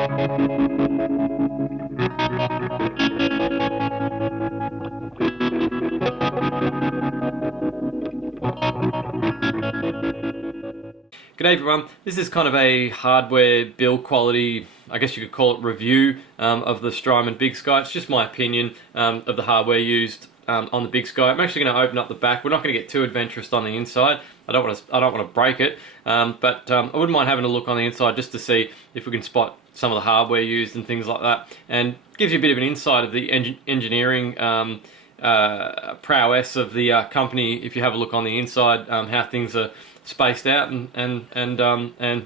G'day everyone, this is kind of a hardware build quality, I guess you could call it review of the Strymon Big Sky. It's just my opinion of the hardware used on the Big Sky. I'm actually going to open up the back. We're not going to get too adventurous on the inside. I don't want to break it, but I wouldn't mind having a look on the inside just to see if we can spot some of the hardware used and things like that, and gives you a bit of an insight of the engineering prowess of the company if you have a look on the inside, how things are spaced out and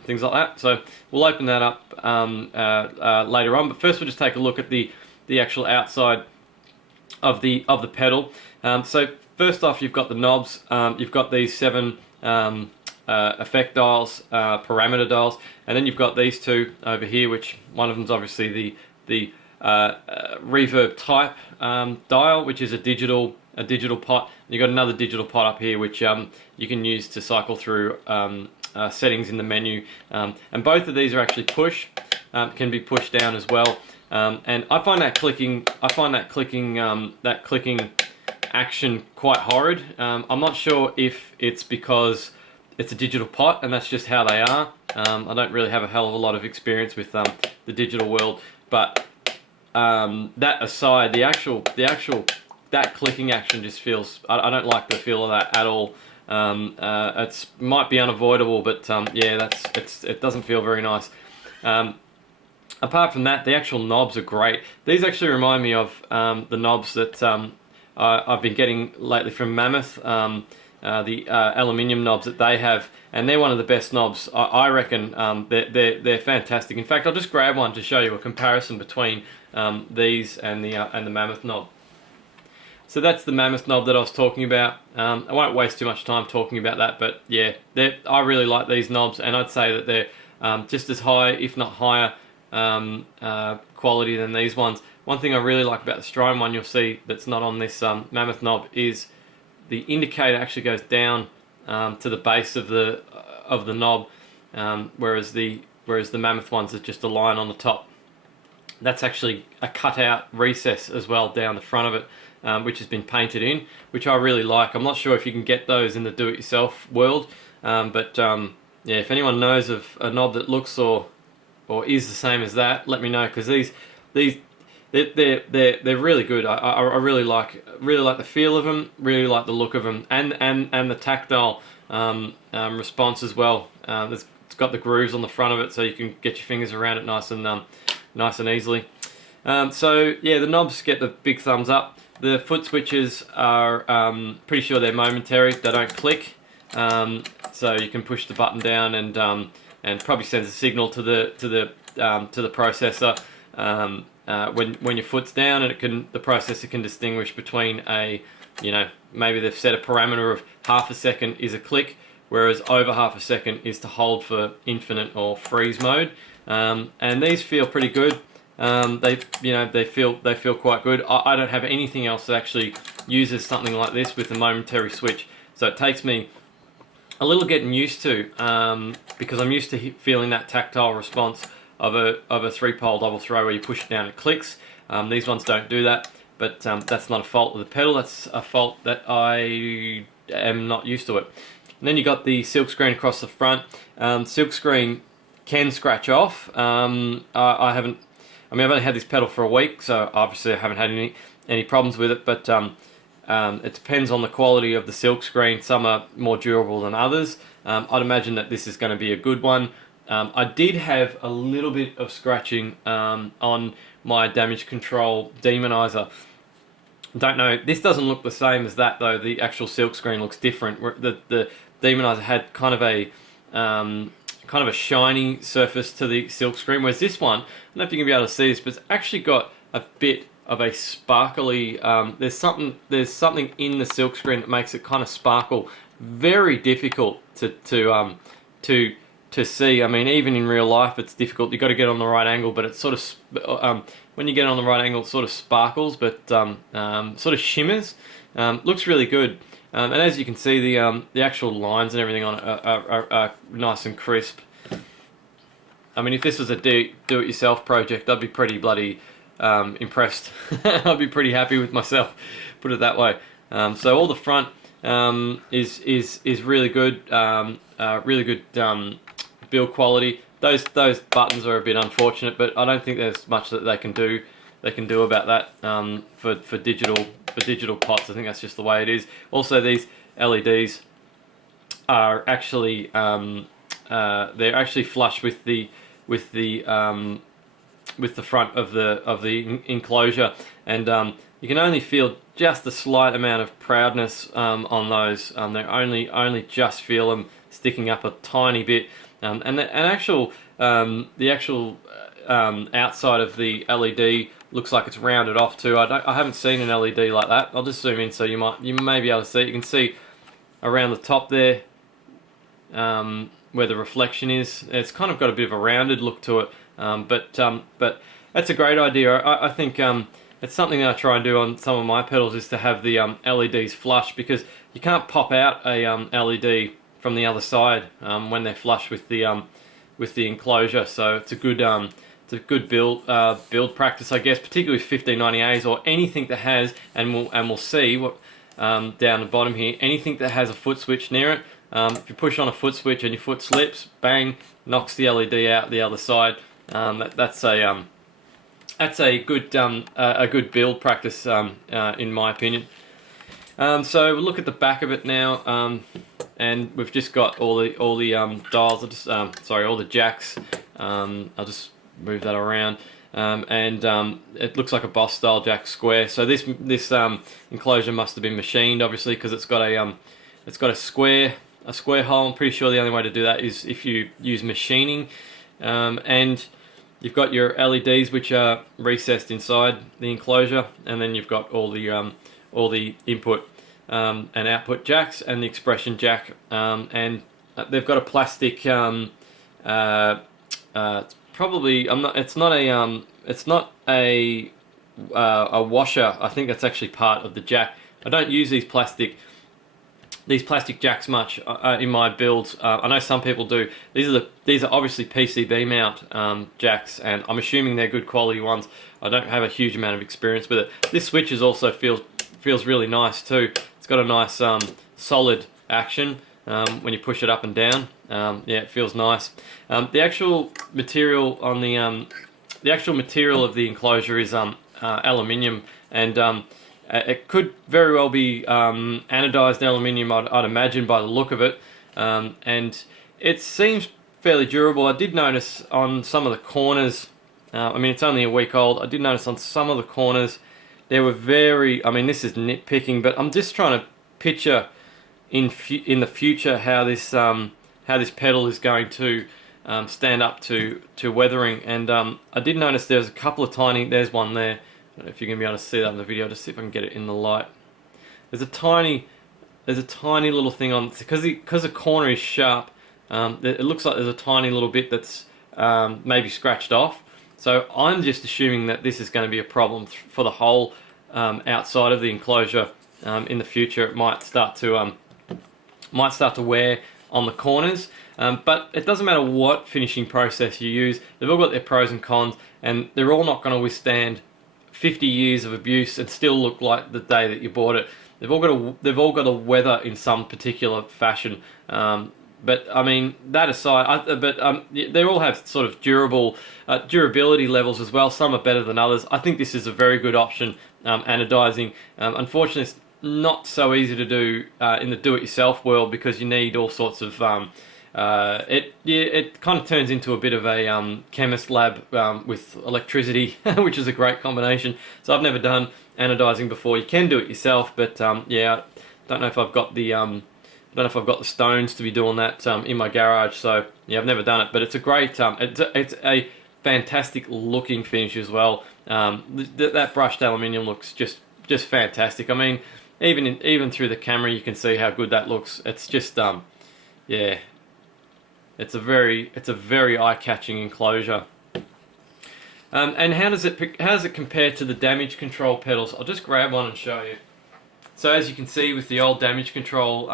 things like that. So we'll open that up later on, but first we'll just take a look at the actual outside of the pedal. So first off, you've got the knobs. You've got these 7 effect dials, parameter dials, and then you've got these 2 over here, which one of them is obviously the reverb type dial, which is a digital pot. You've got another digital pot up here, which you can use to cycle through settings in the menu. And both of these are actually push, can be pushed down as well. And I find that clicking action quite horrid. I'm not sure if it's because it's a digital pot and that's just how they are. I don't really have a hell of a lot of experience with the digital world, but that aside, that clicking action just feels, I don't like the feel of that at all. It might be unavoidable, but yeah, it doesn't feel very nice. Apart from that, the actual knobs are great. These actually remind me of the knobs that I've been getting lately from Mammoth, the aluminium knobs that they have, and they're one of the best knobs. I reckon they're fantastic. In fact, I'll just grab one to show you a comparison between these and the Mammoth knob. So that's the Mammoth knob that I was talking about. I won't waste too much time talking about that, but yeah, I really like these knobs, and I'd say that they're just as high, if not higher, quality than these ones. One thing I really like about the Strymon one, you'll see that's not on this Mammoth knob, is the indicator actually goes down to the base of the knob, whereas the Mammoth ones are just a line on the top. That's actually a cutout recess as well down the front of it, which has been painted in, which I really like. I'm not sure if you can get those in the do-it-yourself world, but yeah, if anyone knows of a knob that looks or is the same as that, let me know, because they're really good. I really like the feel of them, really like the look of them, and the tactile response as well. It's got the grooves on the front of it, so you can get your fingers around it nice and easily. So yeah, the knobs get the big thumbs up. The foot switches are pretty sure they're momentary. They don't click, so you can push the button down and probably sends a signal to the processor when your foot's down, and the processor can distinguish between maybe they've set a parameter of half a second is a click, whereas over half a second is to hold for infinite or freeze mode. And these feel pretty good. They feel quite good. I don't have anything else that actually uses something like this with a momentary switch, so it takes me a little getting used to, because I'm used to feeling that tactile response of a 3-pole double throw where you push it down, it clicks. These ones don't do that, but that's not a fault of the pedal. That's a fault that I am not used to it. And then you got the silk screen across the front. Silk screen can scratch off. I've only had this pedal for a week, so obviously I haven't had any problems with it, but it depends on the quality of the silk screen. Some are more durable than others. I'd imagine that this is going to be a good one. I did have a little bit of scratching on my damage control demonizer. Don't know, this doesn't look the same as that though. The actual silk screen looks different. The demonizer had kind of a shiny surface to the silk screen, whereas this one, I don't know if you can be able to see this, but it's actually got a bit of a sparkly, there's something in the silk screen that makes it kind of sparkle. Very difficult to see. I mean, even in real life it's difficult. You've got to get on the right angle, but it's sort of when you get on the right angle, it sort of sparkles, but sort of shimmers. Looks really good. And as you can see, the actual lines and everything on it are nice and crisp. I mean, if this was a do-it-yourself project, I'd be pretty bloody impressed. I'd be pretty happy with myself, put it that way. So all the front is really good, really good build quality. Those buttons are a bit unfortunate, but I don't think there's much that they can do about that for digital pots. I think that's just the way it is. Also, these LEDs are actually they're actually flush with the front of the enclosure, and you can only feel just a slight amount of proudness on those. They only just feel them sticking up a tiny bit, and the actual outside of the LED looks like it's rounded off too. I haven't seen an LED like that. I'll just zoom in so you may be able to see it. You can see around the top there where the reflection is. It's kind of got a bit of a rounded look to it, but that's a great idea. I think it's something that I try and do on some of my pedals, is to have the LEDs flush, because you can't pop out a LED from the other side when they're flush with the enclosure. So it's a good build practice, I guess, particularly with 1590As or anything that has, and we'll see what down the bottom here, anything that has a foot switch near it. If you push on a foot switch and your foot slips, bang, knocks the LED out the other side. That's a good build practice in my opinion. So we'll look at the back of it now, and we've just got all the dials. All the jacks. I'll just move that around, and it looks like a Boss style jack square. So this enclosure must have been machined, obviously, because it's got a square hole. I'm pretty sure the only way to do that is if you use machining, and you've got your LEDs, which are recessed inside the enclosure, and then you've got all the input and output jacks and the expression jack, and they've got a plastic. It's not a washer. I think that's actually part of the jack. I don't use these plastic jacks much in my builds. I know some people do. These are obviously PCB mount jacks, and I'm assuming they're good quality ones. I don't have a huge amount of experience with it. This switch is also feels really nice too. It's got a nice solid action when you push it up and down. Yeah, it feels nice. The actual material on the actual material of the enclosure is aluminium, and it could very well be anodized aluminium, I'd imagine, by the look of it, and it seems fairly durable. I did notice on some of the corners, I mean, it's only a week old, I did notice on some of the corners there were I mean, this is nitpicking, but I'm just trying to picture in the future how this pedal is going to stand up to weathering, and I did notice there's a couple of there's one there. I don't know if you're going to be able to see that in the video. Just see if I can get it in the light. There's a tiny little thing on, because the corner is sharp. It looks like there's a tiny little bit that's maybe scratched off. So I'm just assuming that this is going to be a problem for the whole outside of the enclosure. In the future, it might start to wear on the corners. But it doesn't matter what finishing process you use. They've all got their pros and cons, and they're all not going to withstand 50 years of abuse and still look like the day that you bought it. They've all got to weather in some particular fashion. But I mean, that aside, they all have sort of durability levels as well. Some are better than others. I think this is a very good option, anodizing. Unfortunately, it's not so easy to do in the do-it-yourself world, because you need all sorts of it kind of turns into a bit of a chemist lab with electricity, which is a great combination. So I've never done anodizing before. You can do it yourself, but yeah, I don't know if I've got the stones to be doing that in my garage. So yeah, I've never done it, but it's a great it's a fantastic looking finish as well. That brushed aluminium looks just fantastic. I mean, even through the camera you can see how good that looks. It's just yeah, it's a very eye-catching enclosure. And how does it compare to the damage control pedals? I'll just grab one and show you. So as you can see with the old damage control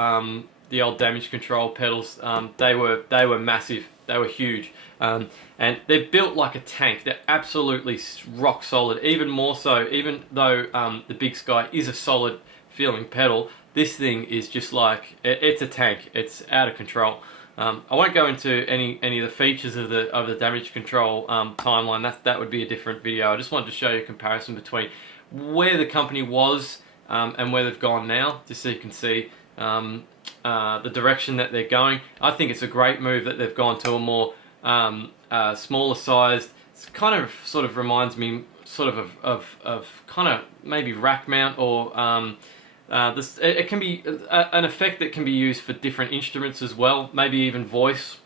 pedals, they were massive. They were huge, and they're built like a tank. They're absolutely rock solid. Even more so, even though the Big Sky is a solid feeling pedal, this thing is just like it's a tank. It's out of control. I won't go into any of the features of the damage control timeline. That would be a different video. I just wanted to show you a comparison between where the company was and where they've gone now, just so you can see the direction that they're going. I think it's a great move that they've gone to a more smaller sized. It's kind of sort of reminds me sort of kind of maybe rack mount, or it can be an effect that can be used for different instruments as well, maybe even voice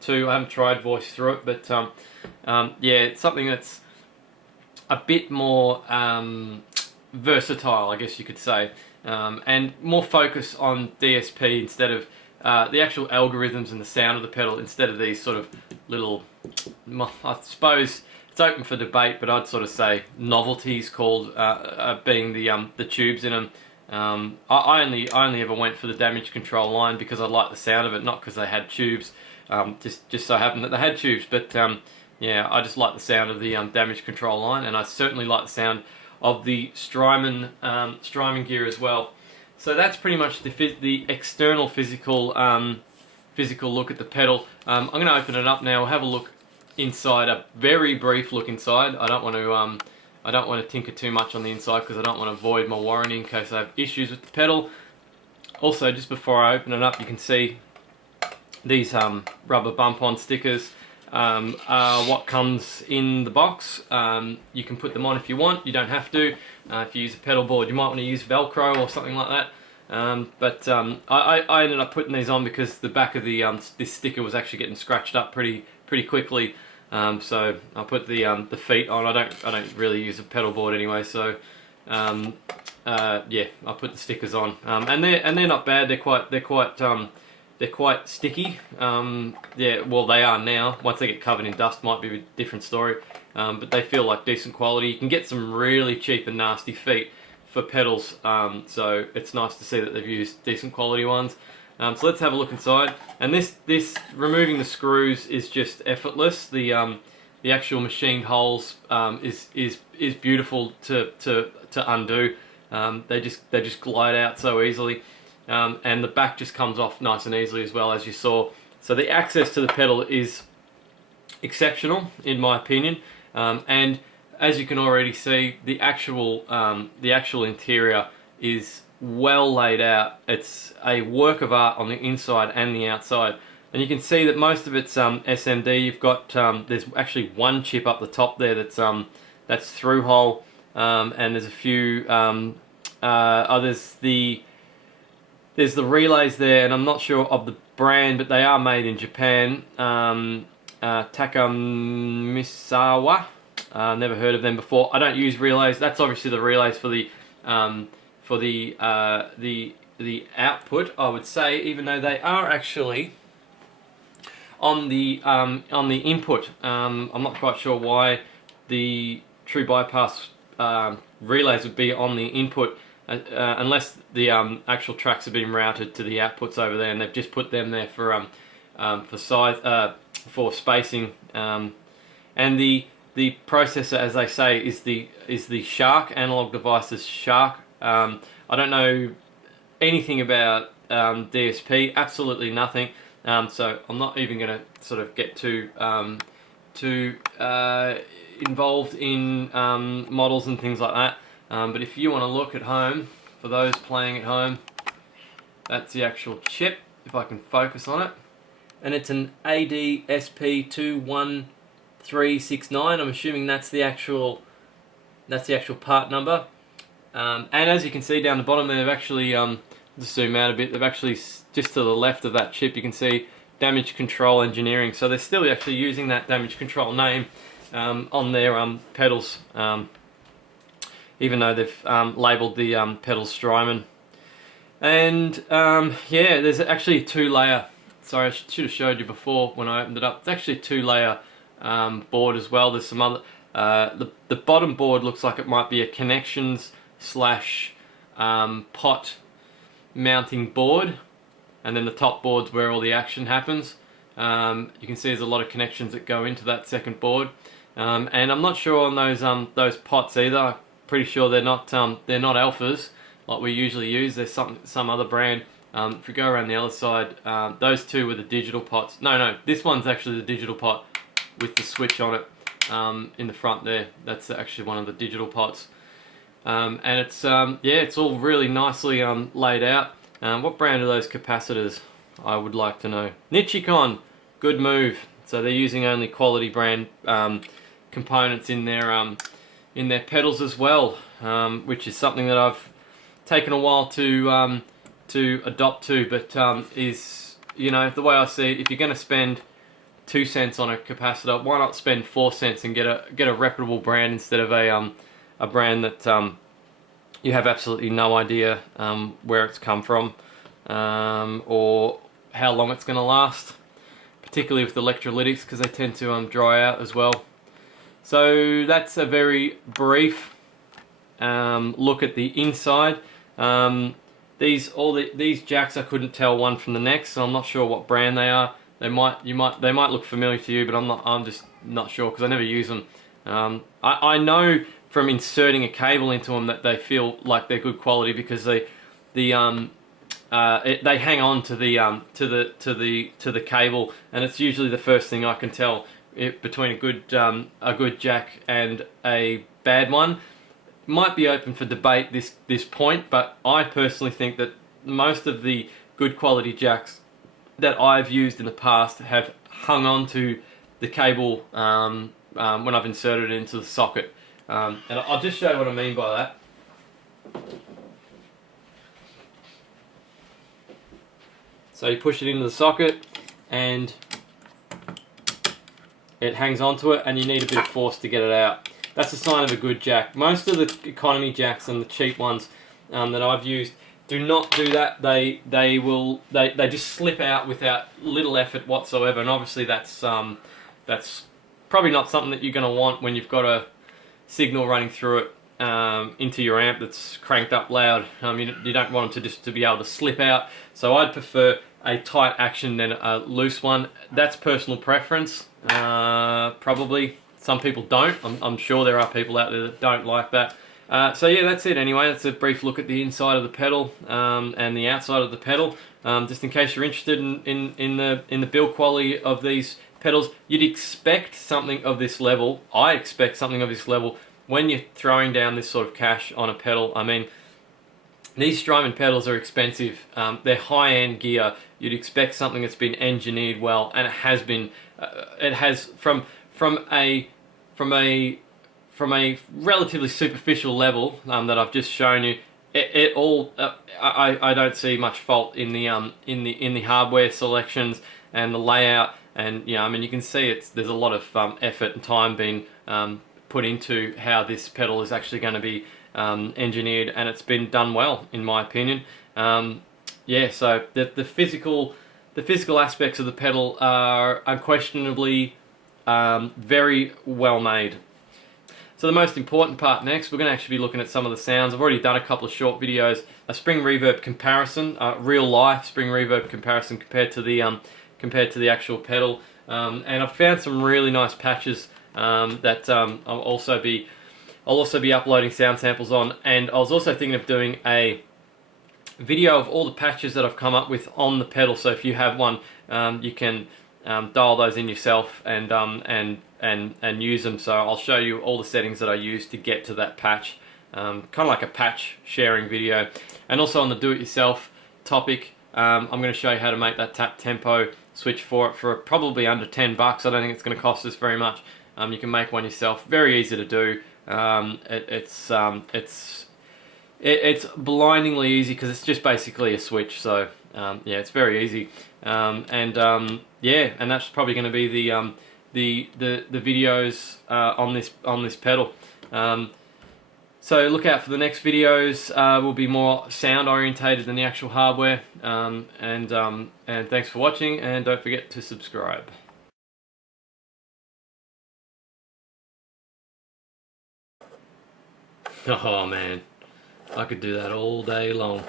too. I haven't tried voice through it, but yeah, it's something that's a bit more versatile, I guess you could say, and more focus on DSP instead of the actual algorithms and the sound of the pedal, instead of these sort of little, I suppose it's open for debate, but I'd sort of say novelties called being the tubes in them. I only ever went for the damage control line because I liked the sound of it, not because they had tubes. Just so happened that they had tubes, but yeah, I just like the sound of the damage control line, and I certainly like the sound of the Strymon gear as well. So that's pretty much the external physical look at the pedal. I'm going to open it up now. We'll have a look inside, a very brief look inside. I don't want to tinker too much on the inside because I don't want to void my warranty in case I have issues with the pedal. Also, just before I open it up, you can see these rubber bump-on stickers are what comes in the box. You can put them on if you want. You don't have to. If you use a pedal board, you might want to use Velcro or something like that. But I ended up putting these on because the back of the this sticker was actually getting scratched up pretty quickly. So I put the feet on. I don't really use a pedal board anyway. So yeah, I put the stickers on, and they're not bad. They're quite sticky. Yeah, well, they are now. Once they get covered in dust, might be a different story. But they feel like decent quality. You can get some really cheap and nasty feet for pedals. So it's nice to see that they've used decent quality ones. So let's have a look inside. And this removing the screws is just effortless. The actual machined holes is beautiful to undo. They just glide out so easily. And the back just comes off nice and easily as well, as you saw. So the access to the pedal is exceptional, in my opinion. And as you can already see, the actual interior is well laid out. It's a work of art on the inside and the outside. And you can see that most of it's SMD. You've got there's actually one chip up the top there that's through hole, and there's a few there's the relays there, and I'm not sure of the brand, but they are made in Japan. Takamisawa. Never heard of them before. I don't use relays. That's obviously the relays for the output, I would say, even though they are actually on the input. I'm not quite sure why the true bypass relays would be on the input, unless the actual tracks have been routed to the outputs over there, and they've just put them there for size, for spacing, and the processor, as they say, is the Shark Analog Devices Shark. I don't know anything about DSP, absolutely nothing. So I'm not even going to sort of get too involved in models and things like that. But if you want to look at home, for those playing at home, that's the actual chip, if I can focus on it. And it's an ADSP21369. I'm assuming that's the actual part number. And as you can see down the bottom there, they've actually, just zoom out a bit, they've actually, just to the left of that chip, you can see Damage Control Engineering. So they're still actually using that Damage Control name on their pedals, even though they've labelled the pedals Strymon. And yeah, there's actually a two-layer, sorry, I should have showed you before when I opened it up. It's actually a two-layer board as well. There's some other, the bottom board looks like it might be a connections slash pot mounting board, and then the top board's where all the action happens. You can see there's a lot of connections that go into that second board, and I'm not sure on those pots either. Pretty sure they're not alphas like we usually use. There's some other brand. If we go around the other side, those two were the digital pots. No, this one's actually the digital pot with the switch on it in the front there. That's actually one of the digital pots. And it's yeah, it's all really nicely laid out. What brand are those capacitors? I would like to know. Nichicon, good move. So they're using only quality brand components in their pedals as well, which is something that I've taken a while to adopt to, but is, you know, the way I see it, if you're going to spend 2 cents on a capacitor, why not spend 4 cents and get a reputable brand instead of a brand that you have absolutely no idea where it's come from or how long it's going to last, particularly with electrolytics, because they tend to dry out as well. So that's a very brief look at the inside. These jacks I couldn't tell one from the next, so I'm not sure what brand they are. They might look familiar to you, but I'm just not sure because I never use them. I know from inserting a cable into them that they feel like they're good quality because they hang on to the cable, and it's usually the first thing I can tell between a good jack and a bad one. Might be open for debate this point, but I personally think that most of the good quality jacks that I've used in the past have hung on to the cable when I've inserted it into the socket. And I'll just show you what I mean by that. So you push it into the socket and it hangs onto it, and you need a bit of force to get it out. That's a sign of a good jack. Most of the economy jacks and the cheap ones that I've used do not do that. They just slip out without little effort whatsoever, and obviously that's probably not something that you're going to want when you've got a signal running through it into your amp that's cranked up loud. You don't want them to be able to slip out. So I'd prefer a tight action than a loose one. That's personal preference, probably. Some people don't. I'm sure there are people out there that don't like that. So yeah, that's it anyway. That's a brief look at the inside of the pedal and the outside of the pedal. Just in case you're interested in the build quality of these pedals, you'd expect something of this level. I expect something of this level when you're throwing down this sort of cash on a pedal. I mean, these Strymon pedals are expensive. They're high-end gear. You'd expect something that's been engineered well, and it has been. It has from a relatively superficial level that I've just shown you. It all I don't see much fault in the hardware selections and the layout, and I mean, you can see there's a lot of effort and time being put into how this pedal is actually going to be engineered, and it's been done well in my opinion. Yeah, so the physical aspects of the pedal are unquestionably very well made. So the most important part next, we're going to actually be looking at some of the sounds. I've already done a couple of short videos, a spring reverb comparison, real life spring reverb comparison compared to the actual pedal, and I've found some really nice patches that I'll also be uploading sound samples on. And I was also thinking of doing a video of all the patches that I've come up with on the pedal. So if you have one, you can dial those in yourself and use them. So I'll show you all the settings that I use to get to that patch, kind of like a patch sharing video. And also on the do-it-yourself topic, I'm going to show you how to make that tap tempo switch for probably under 10 bucks. I don't think it's going to cost us very much. You can make one yourself. Very easy to do. It's blindingly easy because it's just basically a switch. So yeah, it's very easy. Yeah, and that's probably going to be the videos on this pedal. So look out for the next videos. Will be more sound orientated than the actual hardware. And thanks for watching, and don't forget to subscribe. Oh man, I could do that all day long.